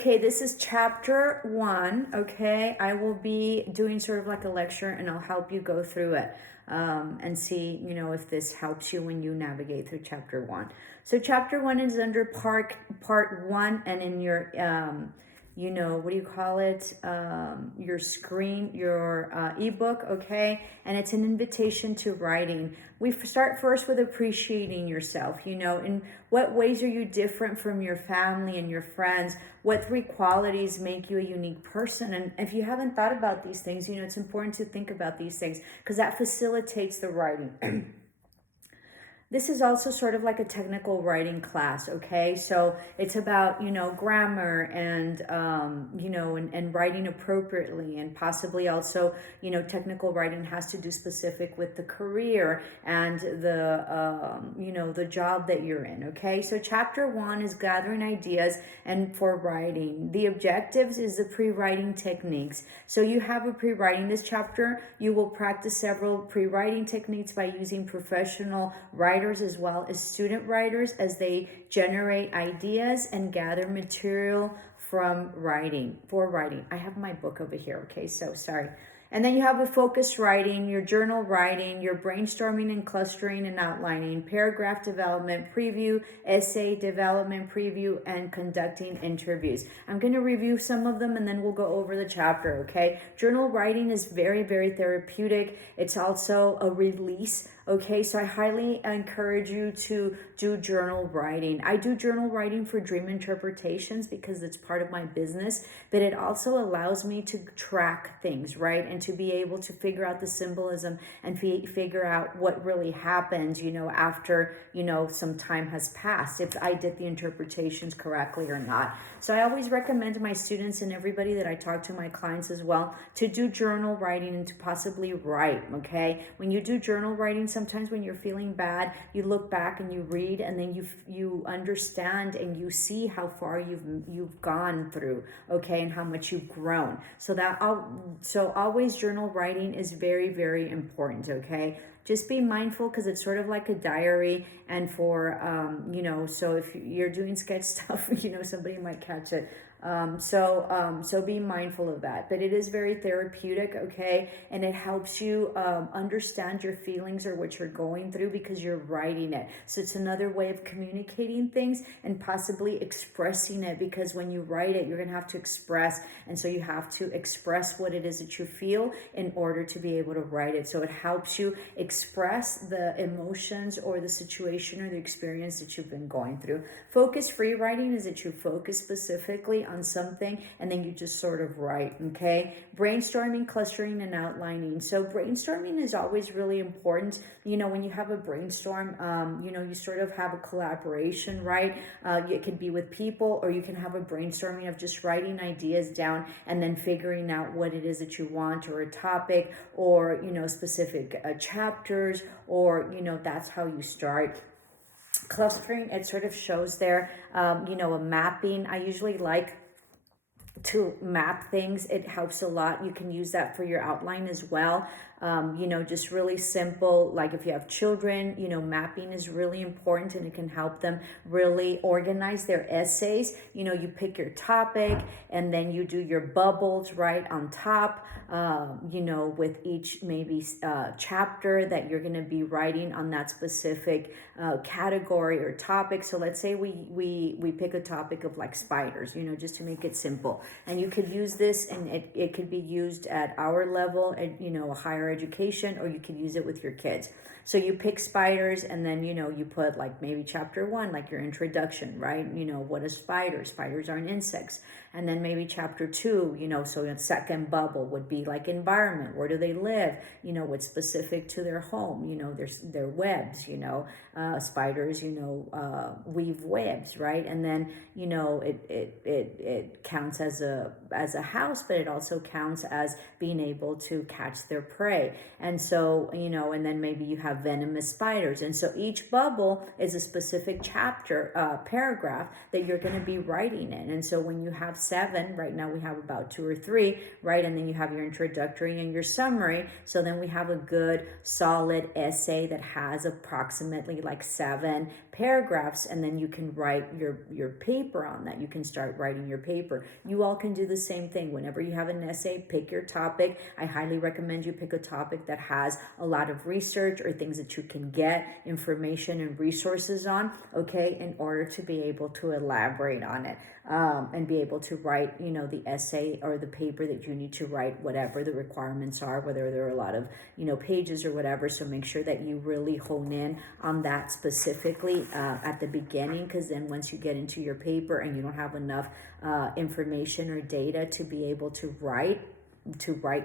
Okay, this is chapter 1. Okay, I will be doing sort of like a lecture and I'll help you go through it and see, if this helps you when you navigate through chapter 1. So chapter 1 is under part 1, and in your what do you call it, your screen, your ebook. Okay, and it's an invitation to writing. We start first with appreciating yourself. In what ways are you different from your family and your friends? What 3 qualities make you a unique person? And if you haven't thought about these things, it's important to think about these things because that facilitates the writing. This is also sort of like a technical writing class, okay? So it's about, grammar and, and writing appropriately, and possibly also, technical writing has to do specific with the career and the job that you're in, okay? So chapter 1 is gathering ideas and for writing. The objectives is the pre-writing techniques. So you have a pre-writing. This chapter, you will practice several pre-writing techniques by using professional writers as well as student writers as they generate ideas and gather material for writing. I have my book over here, okay, so sorry. And then you have a focused writing, your journal writing, your brainstorming and clustering and outlining, paragraph development, preview, essay development, preview, and conducting interviews. I'm going to review some of them and then we'll go over the chapter, okay? Journal writing is very, very therapeutic. It's also a release. Okay, so I highly encourage you to do journal writing. I do journal writing for dream interpretations because it's part of my business, but it also allows me to track things, right? And to be able to figure out the symbolism and figure out what really happened, after, some time has passed, if I did the interpretations correctly or not. So I always recommend my students and everybody that I talk to, my clients as well, to do journal writing and to possibly write, okay? When you do journal writing, sometimes when you're feeling bad, you look back and you read, and then you understand and you see how far you've gone through, okay, and how much you've grown. So always journal writing is very, very important, okay? Just be mindful because it's sort of like a diary, and for so if you're doing sketch stuff, somebody might catch it. So be mindful of that. But it is very therapeutic, okay? And it helps you understand your feelings or what you're going through because you're writing it. So it's another way of communicating things and possibly expressing it, because when you write it, you're going to have to express. And so you have to express what it is that you feel in order to be able to write it. So it helps you express the emotions or the situation or the experience that you've been going through. Focus-free writing is that you focus specifically on something and then you just sort of write, okay? Brainstorming, clustering, and outlining. So brainstorming is always really important. When you have a brainstorm, you sort of have a collaboration, right? It could be with people, or you can have a brainstorming of just writing ideas down and then figuring out what it is that you want, or a topic, or, specific chapters, or, that's how you start. Clustering, it sort of shows there, a mapping. I usually like to map things. It helps a lot. You can use that for your outline as well. Just really simple, like if you have children, mapping is really important and it can help them really organize their essays. You pick your topic and then you do your bubbles right on top, with each maybe chapter that you're going to be writing on that specific category or topic. So let's say we pick a topic of like spiders, just to make it simple. And you could use this, and it could be used at our level, at, a higher education, or you could use it with your kids. So you pick spiders, and then, you put like maybe chapter 1, like your introduction, right? What is spiders? Spiders are insects. And then maybe chapter 2, so a second bubble would be like environment. Where do they live? What's specific to their home? Their webs, spiders, weave webs, right? And then, it counts as a house, but it also counts as being able to catch their prey. gray. And so, you know, and then maybe you have venomous spiders. And so each bubble is a specific chapter, paragraph that you're going to be writing in. And so when you have 7, right now we have about 2 or 3, right? And then you have your introductory and your summary. So then we have a good solid essay that has approximately like 7 paragraphs, and then you can write your paper on that. You can start writing your paper. You all can do the same thing. Whenever you have an essay, pick your topic. I highly recommend you pick a topic that has a lot of research or things that you can get information and resources on, okay, in order to be able to elaborate on it, and be able to write, you know, the essay or the paper that you need to write, whatever the requirements are, whether there are a lot of, you know, pages or whatever. So make sure that you really hone in on that specifically at the beginning, because then once you get into your paper and you don't have enough information or data to be able to write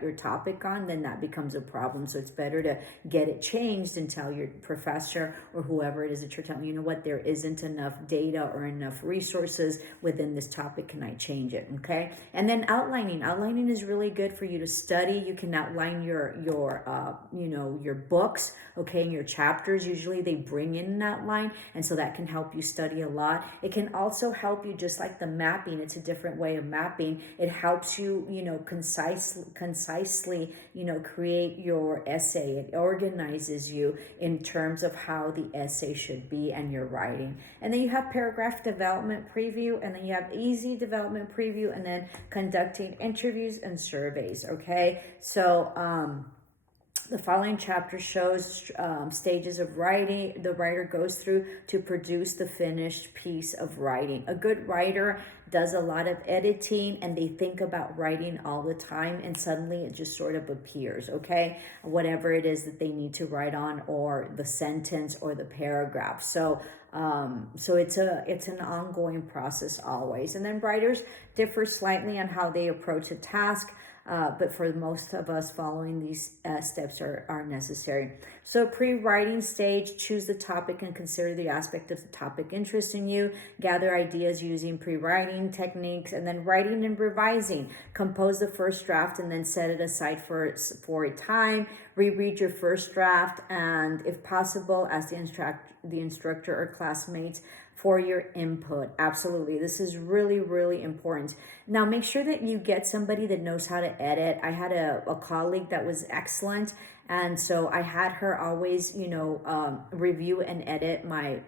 your topic on, then that becomes a problem. So it's better to get it changed and tell your professor or whoever it is that you're telling, you know what, there isn't enough data or enough resources within this topic. Can I change it? Okay. And then outlining is really good for you to study. You can outline your you know, your books, okay, and your chapters. Usually they bring in an outline, and so that can help you study a lot. It can also help you, just like the mapping, it's a different way of mapping. It helps you, you know, concisely, you know, create your essay. It organizes you in terms of how the essay should be and your writing. And then you have paragraph development preview, and then you have easy development preview, and then conducting interviews and surveys. Okay, so the following chapter shows stages of writing the writer goes through to produce the finished piece of writing. A good writer does a lot of editing, and they think about writing all the time, and suddenly it just sort of appears, okay? Whatever it is that they need to write on, or the sentence or the paragraph. So it's an ongoing process always. And then writers differ slightly on how they approach a task. But for most of us, following these steps are necessary. So pre-writing stage, choose the topic and consider the aspect of the topic interesting you. Gather ideas using pre-writing techniques, and then writing and revising. Compose the first draft and then set it aside for a time. Reread your first draft, and if possible, ask the instructor or classmates for your input. Absolutely. This is really, really important. Now, make sure that you get somebody that knows how to edit. I had a colleague that was excellent, and so I had her always, you know, review and edit my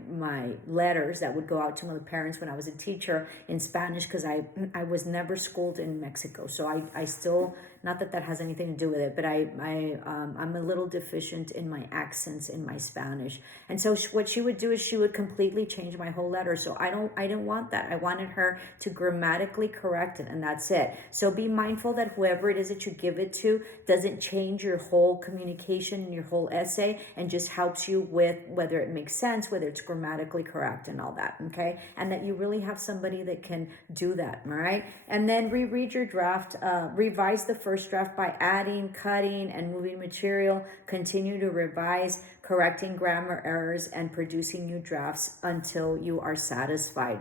letters that would go out to my parents when I was a teacher in Spanish, because I was never schooled in Mexico. So I still, not that has anything to do with it, but I'm a little deficient in my accents in my Spanish. And so what she would do is she would completely change my whole letter. So I didn't want that. I wanted her to grammatically correct it, and that's it. So be mindful that whoever it is that you give it to doesn't change your whole communication and your whole essay, and just helps you with whether it makes sense, whether it's grammatically correct and all that, okay? And that you really have somebody that can do that, all right? And then reread your draft, revise the first draft by adding, cutting, and moving material. Continue to revise, correcting grammar errors, and producing new drafts until you are satisfied.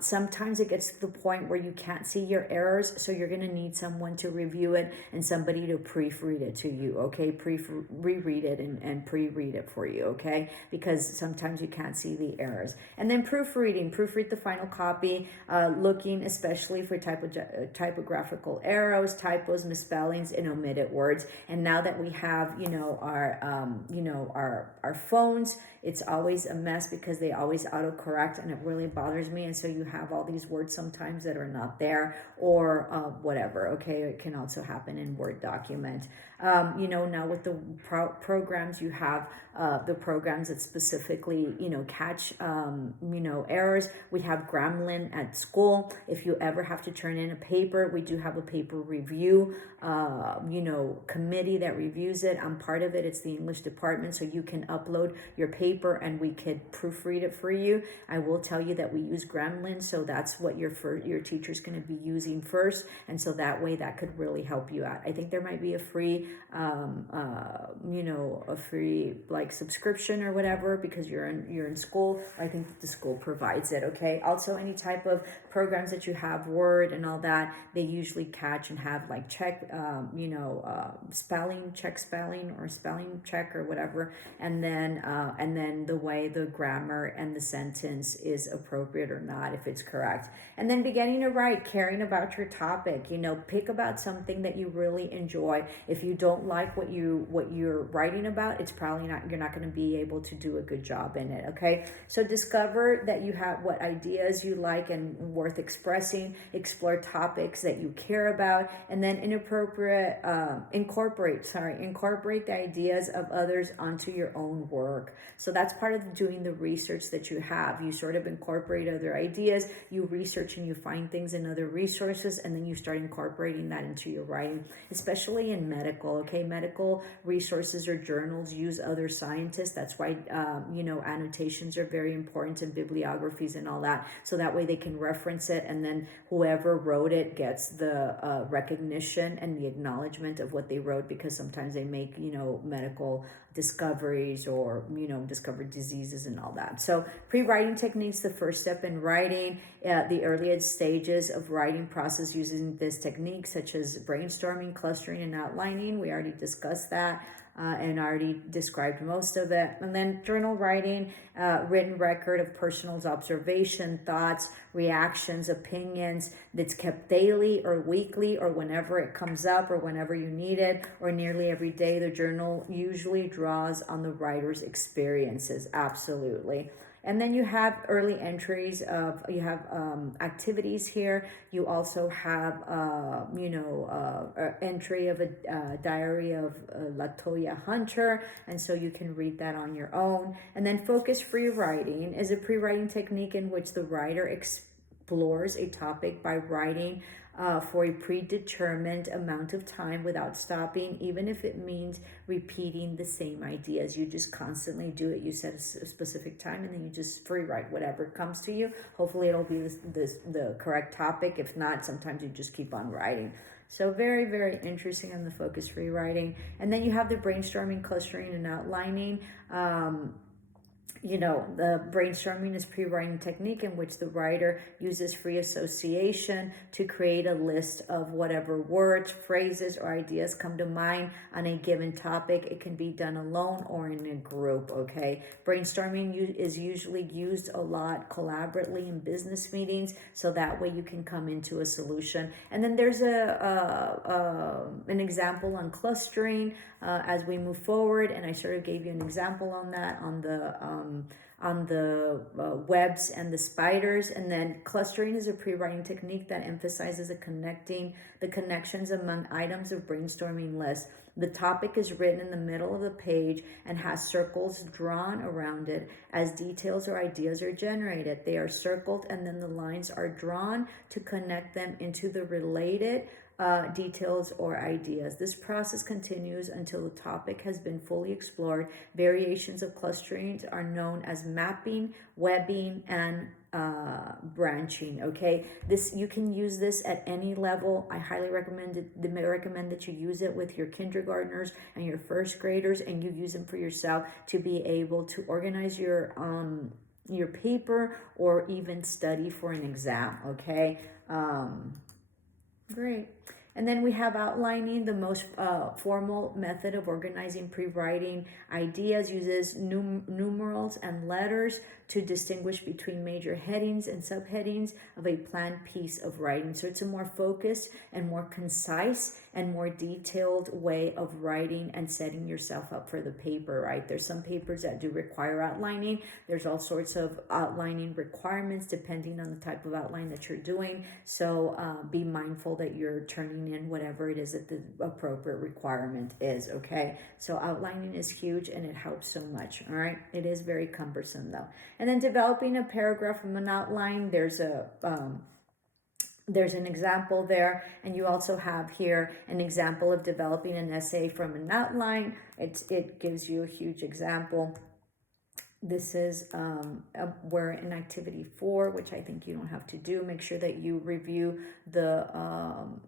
Sometimes it gets to the point where you can't see your errors, so you're going to need someone to review it and somebody to proofread it to you, okay? Reread it and pre-read it for you, okay? Because sometimes you can't see the errors. And then proofread the final copy, looking especially for typographical errors, typos, misspellings, and omitted words. And now that we have, our phones, it's always a mess because they always autocorrect, and it really bothers me. And so you have all these words sometimes that are not there, or whatever, okay? It can also happen in Word document. Now with the programs, you have the programs that specifically, catch, errors. We have Gremlin at school. If you ever have to turn in a paper, we do have a paper review, committee that reviews it. I'm part of it. It's the English department. So you can upload your paper and we could proofread it for you. I will tell you that we use gremlin. So that's what your teacher's going to be using first. And so that way that could really help you out. I think there might be a free, a free like subscription or whatever, because you're in school. I think that the school provides it. Okay. Also, any type of programs that you have, Word and all that, they usually catch and have like spelling check or whatever, and then the way the grammar and the sentence is appropriate or not, if it's correct. And then beginning to write, caring about your topic. Pick about something that you really enjoy. If you don't like what you're writing about, it's probably not, you're not going to be able to do a good job in it. Okay, so discover that you have what ideas you like and worth expressing. Explore topics that you care about, and then incorporate the ideas of others onto your own work. So that's part of doing the research that you have. You sort of incorporate other ideas, you research and you find things in other resources, and then you start incorporating that into your writing, especially in medical. Okay, medical resources or journals use other scientists. That's why annotations are very important, and bibliographies and all that, so that way they can reference it, and then whoever wrote it gets the recognition and the acknowledgement of what they wrote, because sometimes they make medical discoveries or discovered diseases and all that. So pre-writing techniques, the first step in writing, the earliest stages of writing process using this technique, such as brainstorming, clustering, and outlining. We already discussed that. And already described most of it. And then journal writing, written record of personal observation, thoughts, reactions, opinions that's kept daily or weekly or whenever it comes up or whenever you need it, or nearly every day. The journal usually draws on the writer's experiences. Absolutely. And then you have early entries of, you have activities here. You also have, entry of a diary of Latoya Hunter. And so you can read that on your own. And then focus-free writing is a pre-writing technique in which the writer explores a topic by writing for a predetermined amount of time without stopping, even if it means repeating the same ideas. You just constantly do it. You set a specific time, and then you just free write whatever comes to you. Hopefully it'll be the correct topic. If not, sometimes you just keep on writing. So very, very interesting on the focus-free writing. And then you have the brainstorming, clustering, and outlining. The brainstorming is pre-writing technique in which the writer uses free association to create a list of whatever words, phrases, or ideas come to mind on a given topic. It can be done alone or in a group, okay? Brainstorming is usually used a lot collaboratively in business meetings, so that way you can come into a solution. And then there's an example on clustering as we move forward, and I sort of gave you an example on that on the webs and the spiders. And then clustering is a pre-writing technique that emphasizes the connections among items of brainstorming list. The topic is written in the middle of the page and has circles drawn around it as details or ideas are generated. They are circled, and then the lines are drawn to connect them into the related details or ideas. This process continues until the topic has been fully explored. Variations of clustering are known as mapping, webbing, and branching. Okay, you can use this at any level. I highly recommend that you use it with your kindergartners and your first graders, and you use them for yourself to be able to organize your paper or even study for an exam. Okay. Great. And then we have outlining. The most formal method of organizing pre-writing ideas uses numerals and letters to distinguish between major headings and subheadings of a planned piece of writing. So it's a more focused and more concise and more detailed way of writing and setting yourself up for the paper, right? There's some papers that do require outlining. There's all sorts of outlining requirements depending on the type of outline that you're doing. So be mindful that you're turning in whatever it is that the appropriate requirement is, okay? So outlining is huge, and it helps so much, all right? It is very cumbersome though. And then developing a paragraph from an outline, there's an example there, and you also have here an example of developing an essay from an outline. It gives you a huge example. This is we're in activity 4, which I think you don't have to do. Make sure that you review the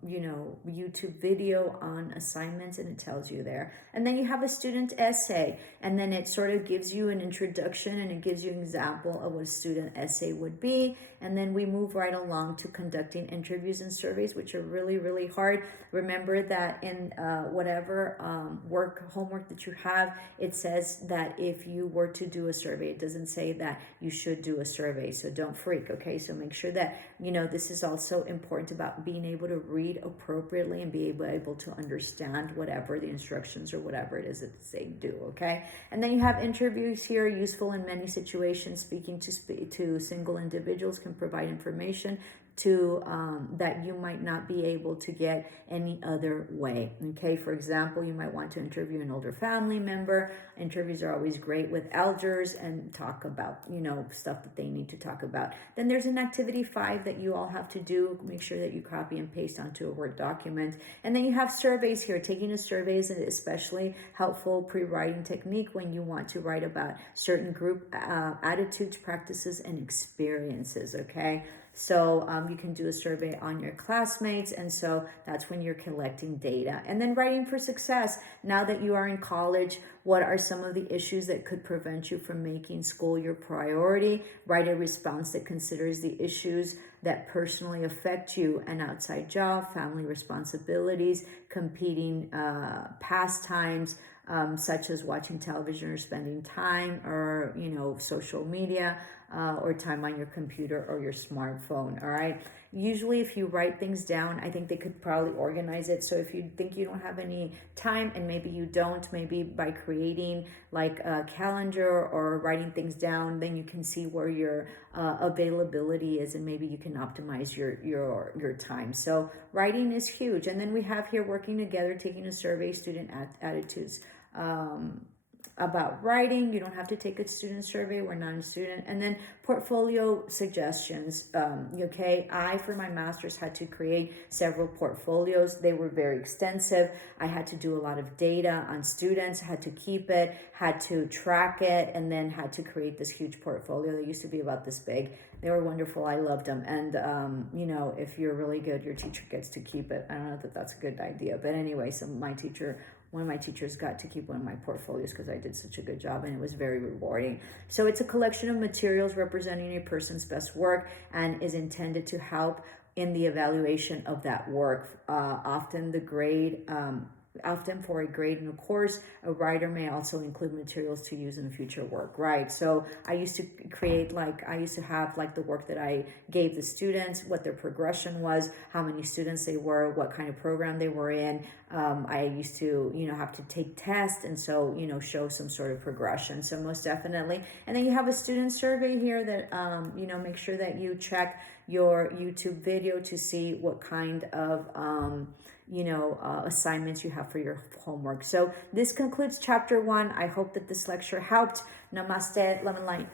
YouTube video on assignments, and it tells you there. And then you have a student essay, and then it sort of gives you an introduction, and it gives you an example of what a student essay would be. And then we move right along to conducting interviews and surveys, which are really, really hard. Remember that in whatever homework that you have, it says that if you were to do a survey, it doesn't say that you should do a survey. So don't freak, okay? So make sure that, this is also important about being able to read appropriately and be able to understand whatever the instructions or whatever it is that they do, okay? And then you have interviews here, useful in many situations. Speaking to single individuals can provide information to that you might not be able to get any other way. Okay, for example, you might want to interview an older family member. Interviews are always great with elders and talk about stuff that they need to talk about. Then there's an activity 5 that you all have to do. Make sure that you copy and paste onto a Word document. And then you have surveys here. Taking a survey is an especially helpful pre-writing technique when you want to write about certain group attitudes, practices, and experiences. Okay. So you can do a survey on your classmates, and so that's when you're collecting data. And then writing for success. Now that you are in college, what are some of the issues that could prevent you from making school your priority? Write a response that considers the issues that personally affect you: an outside job, family responsibilities, competing pastimes, such as watching television or spending time, or social media, or time on your computer or your smartphone. All right. Usually if you write things down, I think they could probably organize it. So if you think you don't have any time, and maybe you don't, maybe by creating like a calendar or writing things down, then you can see where your availability is, and maybe you can optimize your time. So writing is huge. And then we have here working together, taking a survey, student attitudes. About writing, you don't have to take a student survey. We're not a student. And then portfolio suggestions. Okay, for my master's, had to create several portfolios. They were very extensive. I had to do a lot of data on students, had to keep it, had to track it, and then had to create this huge portfolio. They used to be about this big. They were wonderful. I loved them. And, if you're really good, your teacher gets to keep it. I don't know that that's a good idea. But anyway, one of my teachers got to keep one of my portfolios because I did such a good job, and it was very rewarding. So it's a collection of materials representing a person's best work and is intended to help in the evaluation of that work. Often for a grade in a course, a writer may also include materials to use in future work, right? So I used to have the work that I gave the students, what their progression was, how many students they were, what kind of program they were in. I used to, have to take tests, and so, show some sort of progression. So most definitely. And then you have a student survey here that, make sure that you check your YouTube video to see what kind of, assignments you have for your homework. So this concludes chapter 1. I hope that this lecture helped. Namaste, love and light.